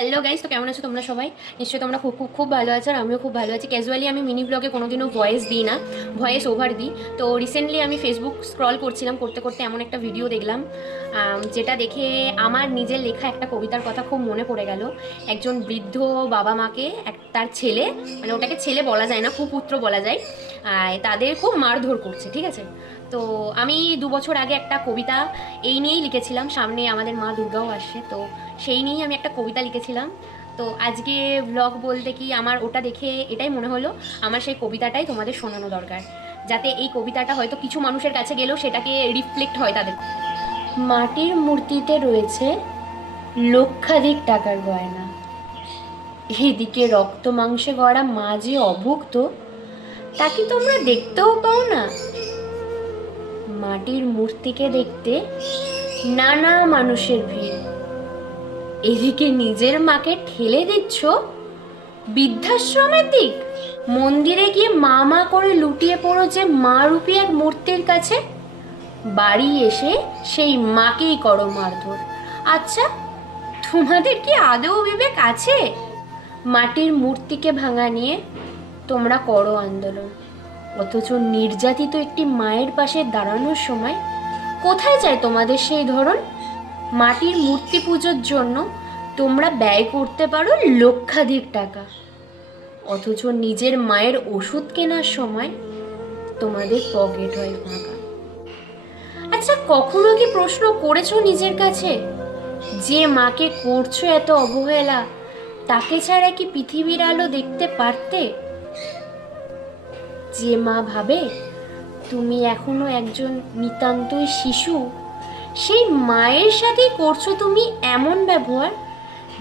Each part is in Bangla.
হ্যালো গাইস, তো কেমন আছো তোমরা সবাই? নিশ্চয়ই তোমরা খুব খুব খুব ভালো আছো, আর আমিও খুব ভালো আছি। ক্যাজুয়ালি আমি মিনি ব্লগে কোনোদিনও ভয়েস দিই না, ভয়েস ওভার দিই। তো রিসেন্টলি আমি ফেসবুক স্ক্রল করছিলাম, করতে করতে এমন একটা ভিডিও দেখলাম, যেটা দেখে আমার নিজের লেখা একটা কবিতার কথা খুব মনে পড়ে গেল। একজন বৃদ্ধ বাবা মাকে তার ছেলে, মানে ওটাকে ছেলে বলা যায় না, কুপুত্র বলা যায়, তাদের খুব মারধর করছে, ঠিক আছে? তো আমি 2 বছর আগে একটা কবিতা এই নিয়েই লিখেছিলাম। সামনে আমাদের মা দুর্গাও আসছে, তো সেই নিয়েই আমি একটা কবিতা লিখেছিলাম। তো আজকে ব্লগ বলতে কি, আমার ওটা দেখে এটাই মনে হলো আমার সেই কবিতাটাই তোমাদের শোনানো দরকার, যাতে এই কবিতাটা হয়তো কিছু মানুষের কাছে গেলেও সেটাকে রিফ্লেক্ট হয় তাদের। মাটির মূর্তিতে রয়েছে লক্ষাধিক টাকার গয়না, এদিকে রক্ত মাংসে গড়া মা যে অভুক্ত, তা কি তোমরা দেখতেও পাও না? মাটির মূর্তিকে দেখতে নানা মানুষের ভিড়, এদিকে নিজের মাকে ঠেলে দিচ্ছ বৃদ্ধাশ্রমের দিক। মন্দিরে গিয়ে মা মা করে লুটিয়ে পড়ো যে মা রূপী এক মূর্তির কাছে, বাড়ি এসে সেই মাকেই করো মারধর। আচ্ছা, তোমাদের কি আদৌ বিবেক আছে? মাটির মূর্তিকে ভাঙা নিয়ে তোমরা করো আন্দোলন, অথচ নির্যাতিত একটি মায়ের পাশে দাঁড়ানোর সময় কোথায় যায় তোমাদের সেই ধরন? মাটির মূর্তি পুজোর জন্য তোমরা ব্যয় করতে পারো লক্ষাধিক টাকা, অথচ নিজের মায়ের ওষুধ কেনার সময় তোমাদের পকেট হয় ফাঁকা। আচ্ছা, কখনো কি প্রশ্ন করেছো নিজের কাছে, যে মাকে করছো এত অবহেলা, তাকে ছাড়া কি পৃথিবীর আলো দেখতে পারতে? যে মা ভাবে তুমি এখনো একজন নিতান্তই শিশু, সেই মায়ের সাথেই করছো তুমি এমন ব্যবহার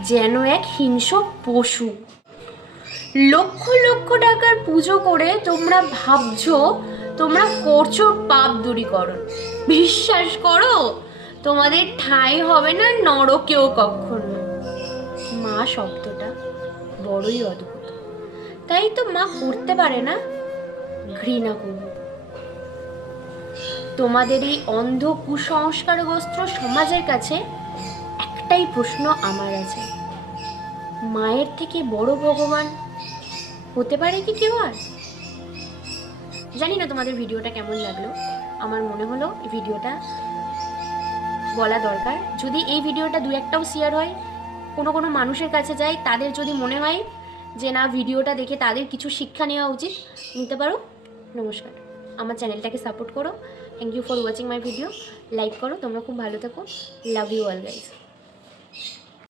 যেন এক হিংস্র পশু। লক্ষ লক্ষ টাকার পুজো করে তোমরা ভাবছো তোমরা করছো পাপ দূরীকরণ। বিশ্বাস করো, তোমাদের ঠাঁই হবে না নরকেও কখনো। মা শব্দটা বড়ই অদ্ভুত, তাই তো মা করতে পারে না ঘৃণা করব। তোমাদের এই অন্ধ কুসংস্কারগ্রস্ত সমাজের কাছে একটাই প্রশ্ন আমার আছে, মায়ের থেকে বড় ভগবান হতে পারে কি কেউ আর? জানি না তোমাদের ভিডিওটা কেমন লাগলো, আমার মনে হলো এই ভিডিওটা বলা দরকার। যদি এই ভিডিওটা দু একটাও শেয়ার হয়, কোনো কোনো মানুষের কাছে যায়, তাদের যদি মনে হয় যে না ভিডিওটা দেখে তাদের কিছু শিক্ষা নেওয়া উচিত, নিতে পারো। নমস্কার, আমার চ্যানেলটাকে সাপোর্ট করো। Thank you for watching my video. Like করো, তোমরা খুব ভালো থাকো। Love you all guys.